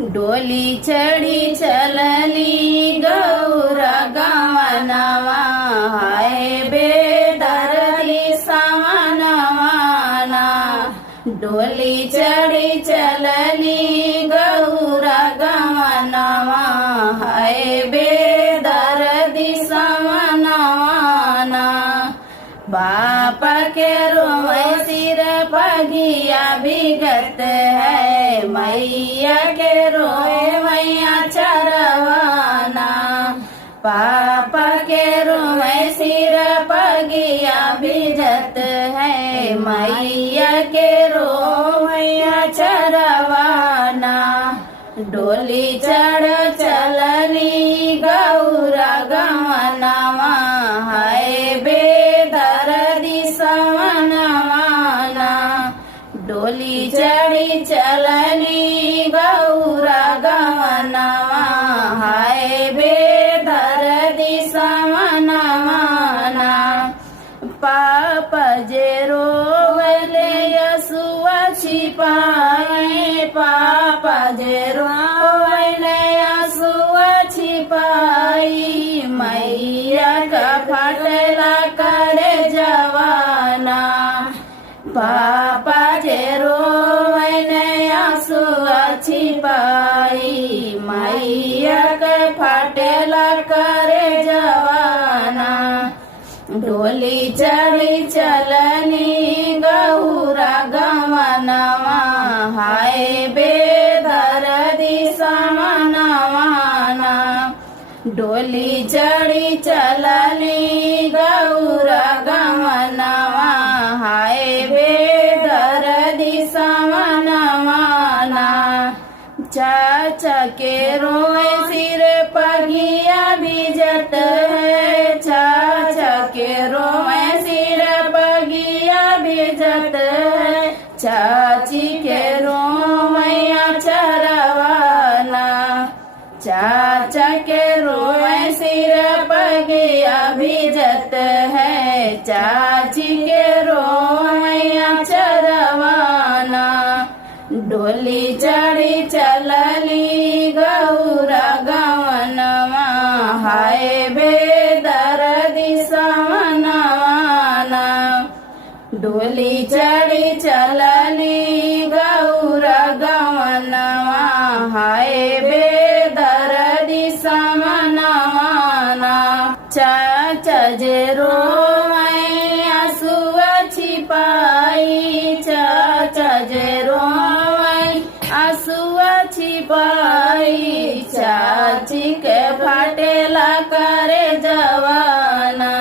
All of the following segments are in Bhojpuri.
डोली चढ़ी चलनी गौरा गवनवा हाय बेदर्दी समनवाना। डोली चढ़ी चलनी गौरा गवनवा हाय बेदर्दी समनवाना। बाप के रोए सिर पगिया बिगत है, मैया के रोए मैया चरवाना। पापा के रोए सिर पगिया बिगत है, मैया के रो मैया चरवाना। डोली चढ़ चलनी गौरा गवनवा हाय बेदर्दी समनवाना। डोली चढ़ी चलनी गौरा गवनवा हाय बेदर्दी समनवाना। पाप जे रोवले यसुआ छिपाए, पाप जे रोवले यसुआ छिपाई। मैया का फटला करे जवाना। पापा जे रोवले यसुआ छिपाई, मैया का फटला करे जवाना। डोली चढ़ी चलनी गौरा गवनवा हाय बेदर्दी समनवाना। डोली चढ़ी चलनी गौरा गवनवा हाय बेदर्दी समनवाना। चाचा के रोए सिर पगिया बिजत है, चाचा के रोए सिर पगिया बिजत है। चाची के रोमैया चरवाना। चाचा के रोए सिर पगिया बिजत है, चाची के रोमैया चरवाना। डोली चढ़ी चलनी गौरा गवनवा हाय बेदर्दी समनवाना। डोली चढ़ी चलनी गौरा गवनवा हाय बेदर्दी समनवाना। चाचा जे रोए आंसुआ छिपाई, चाचा जे रोए आंसुआ छिपाई। चाची के फाटेला करे जवाना।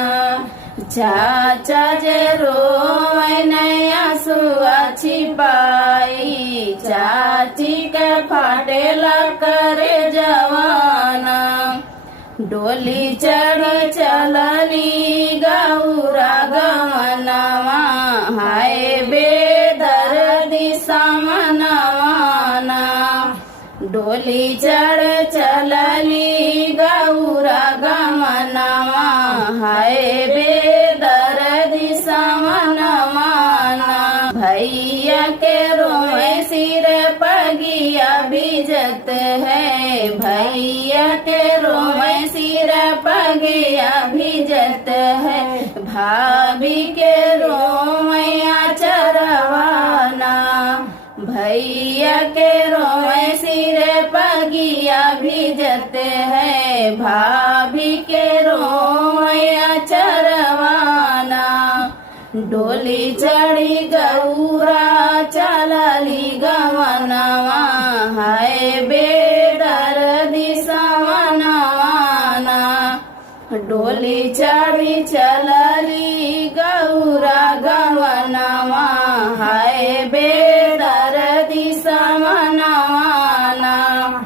चाचा जे रोए आंसुआ छिपाई, चाची के फाटेला करे जवाना। डोली चढ़ी चलनी गौरा गवनवा हाय बेदर्दी समनवाना। डोली चढ़ चलनी गौरा गवनवा हाय बेदर्दी समनवाना। भैया के रोए सिर पगिया बिजत है, भैया के रोए सिर पगिया बिजत है। भाभी के रोमैया चरवाना। भैया के रोए सिर पगिया बिजत है, भाभी के रोमैया चरवाना। डोली चढ़ी गौरा चलली गवनवा हाय बेदर्दी समनवाना। डोली चढ़ी चलली गौरा गवनवा हाय बेदर्दी समनवाना।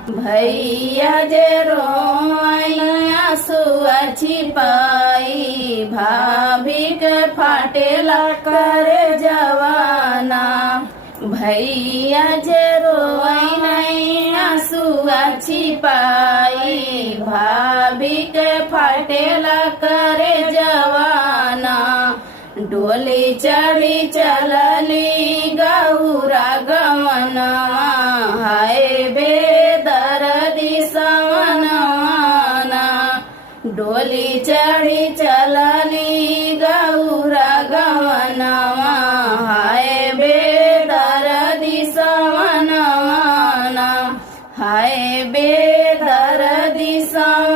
भैया जे रोए आंसुआ छिपाई, भाभी के फाटेला करे जवाना। भैया जे रोए आंसुआ छिपाई, भाभी के फाटेला करे जवाना। डोली चढ़ी चलली गौरा गवनवा हाय बेद डोली चढ़ी चलली गौरा गवनवा हाय बेदर्दी सवनवा हाय बेदर्दी सवनवा